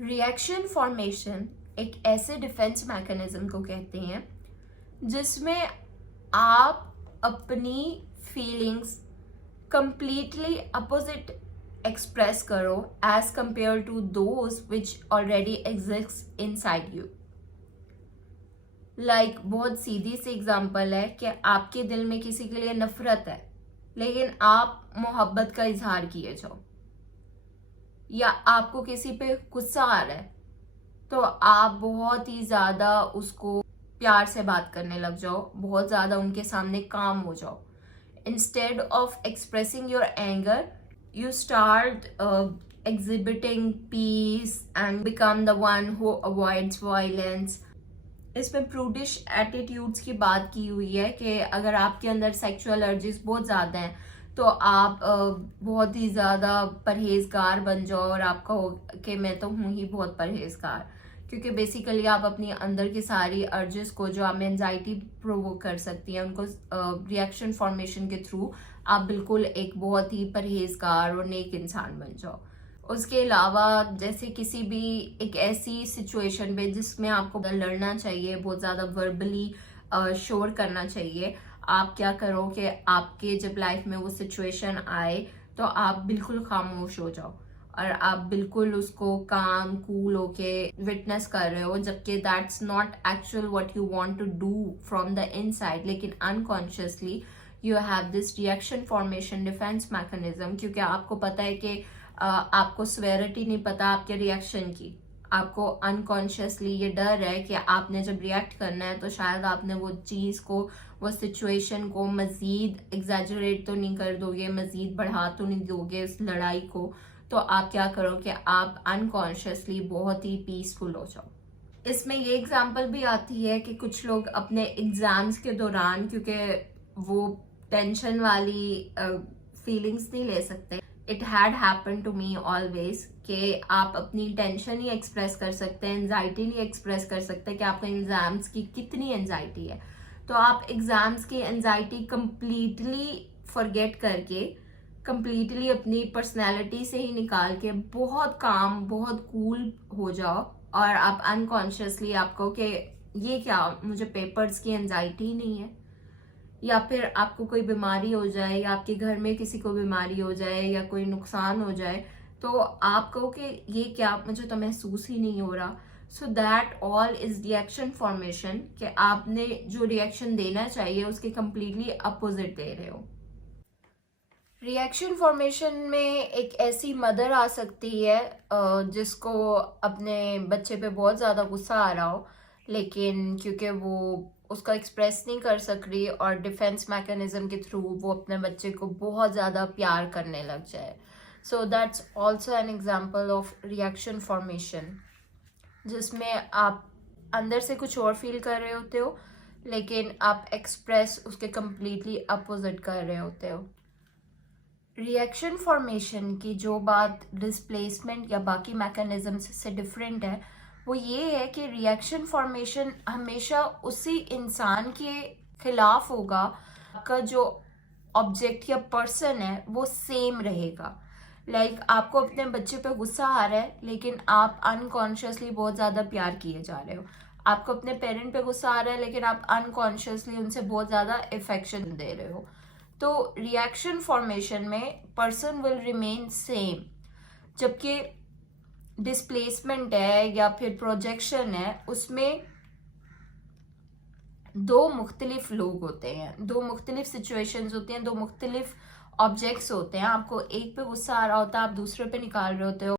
Reaction formation एक ऐसे defence mechanism को कहते हैं जिसमें आप अपनी फीलिंग्स कंप्लीटली अपोजिट एक्सप्रेस करो as compared to those which already exist inside you. Like बहुत सीधी सी एग्जांपल है कि आपके दिल में किसी के लिए नफरत है लेकिन आप मोहब्बत का इजहार किए जाओ, या आपको किसी पे गुस्सा आ रहा है तो आप बहुत ही ज्यादा उसको प्यार से बात करने लग जाओ, बहुत ज्यादा उनके सामने काम हो जाओ। Instead of expressing your anger you start exhibiting peace and become the one who avoids violence। इसमें प्रूडिश एटीट्यूड्स की बात की हुई है कि अगर आपके अंदर सेक्सुअल अर्जेस बहुत ज़्यादा हैं तो आप बहुत ही ज़्यादा परहेजगार बन जाओ और आपका हो कि मैं तो हूँ ही बहुत परहेजगार, क्योंकि बेसिकली आप अपनी अंदर की सारी अर्जेस को जो आप में एंजाइटी प्रोवोक कर सकती हैं उनको रिएक्शन फॉर्मेशन के थ्रू आप बिल्कुल एक बहुत ही परहेजगार और नेक इंसान बन जाओ। उसके अलावा जैसे किसी भी एक ऐसी सिचुएशन पे जिसमें आपको लड़ना चाहिए, बहुत ज़्यादा वर्बली शोर करना चाहिए, आप क्या करो कि आपके जब लाइफ में वो सिचुएशन आए तो आप बिल्कुल खामोश हो जाओ और आप बिल्कुल उसको काम कूल होके विटनेस कर रहे हो, जबकि that's not actual what you want to do from the inside, लेकिन unconsciously you have this reaction formation defence mechanism, क्योंकि आपको पता है कि आपको स्वेरिटी नहीं पता आपके रिएक्शन की, आपको अनकॉन्शियसली ये डर है कि आपने जब रिएक्ट करना है तो शायद आपने वो चीज़ को, वो सिचुएशन को मज़ीद एग्जैजरेट तो नहीं कर दोगे, मज़ीद बढ़ा तो नहीं दोगे उस लड़ाई को, तो आप क्या करो कि आप अनकॉन्शियसली बहुत ही पीसफुल हो जाओ। इसमें ये एग्जाम्पल भी आती है कि कुछ लोग अपने एग्जाम्स के दौरान, क्योंकि वो टेंशन वाली फीलिंग्स नहीं ले सकते, it had happen to me always कि आप अपनी टेंशन ही एक्सप्रेस कर सकते हैं, एंजाइटी नहीं एक्सप्रेस कर सकते कि आपको एग्जाम्स की कितनी एंजाइटी है, तो आप एग्जाम्स की एंजाइटी कंप्लीटली फॉरगेट करके, कंप्लीटली अपनी पर्सनैलिटी से ही निकाल के बहुत काम, बहुत कूल हो जाओ और आप अनकॉन्शियसली आपको कि ये क्या, मुझे पेपर्स की एंजाइटी नहीं है, या फिर आपको कोई बीमारी हो जाए या आपके घर में किसी को बीमारी हो जाए या कोई नुकसान हो जाए तो आप कहो कि ये क्या, मुझे तो महसूस ही नहीं हो रहा। So that all is reaction formation कि आपने जो रिएक्शन देना चाहिए उसके कंप्लीटली अपोजिट दे रहे हो। रिएक्शन फॉर्मेशन में एक ऐसी मदर आ सकती है जिसको अपने बच्चे पे बहुत ज़्यादा गुस्सा आ रहा हो, लेकिन क्योंकि वो उसका एक्सप्रेस नहीं कर सक रही और डिफेंस मैकेनिज्म के थ्रू वो अपने बच्चे को बहुत ज़्यादा प्यार करने लग जाए। So that's also an example of reaction formation, जिसमें आप अंदर से कुछ और फील कर रहे होते हो लेकिन आप एक्सप्रेस उसके कंप्लीटली अपोजिट कर रहे होते हो। रिएक्शन फॉर्मेशन की जो बात डिस्प्लेसमेंट या बाकी मैकेनिज्म्स से डिफरेंट है वो ये है कि रिएक्शन फॉर्मेशन हमेशा उसी इंसान के खिलाफ होगा, आपका जो ऑब्जेक्ट या पर्सन है वो सेम रहेगा। लाइक आपको अपने बच्चे पे गुस्सा आ रहा है लेकिन आप अनकॉन्शियसली बहुत ज़्यादा प्यार किए जा रहे हो, आपको अपने पेरेंट पे गुस्सा आ रहा है लेकिन आप अनकॉन्शियसली उनसे बहुत ज़्यादा अफेक्शन दे रहे हो। तो रिएक्शन फॉर्मेशन में पर्सन विल रिमेन सेम, जबकि डिस्प्लेसमेंट है या फिर प्रोजेक्शन है उसमें दो मुख्तलिफ लोग होते हैं, दो मुख्तलिफ सिचुएशंस होती हैं, दो मुख्तलिफ ऑब्जेक्ट्स होते हैं। आपको एक पे गुस्सा आ रहा होता है, आप दूसरे पे निकाल रहे होते हो,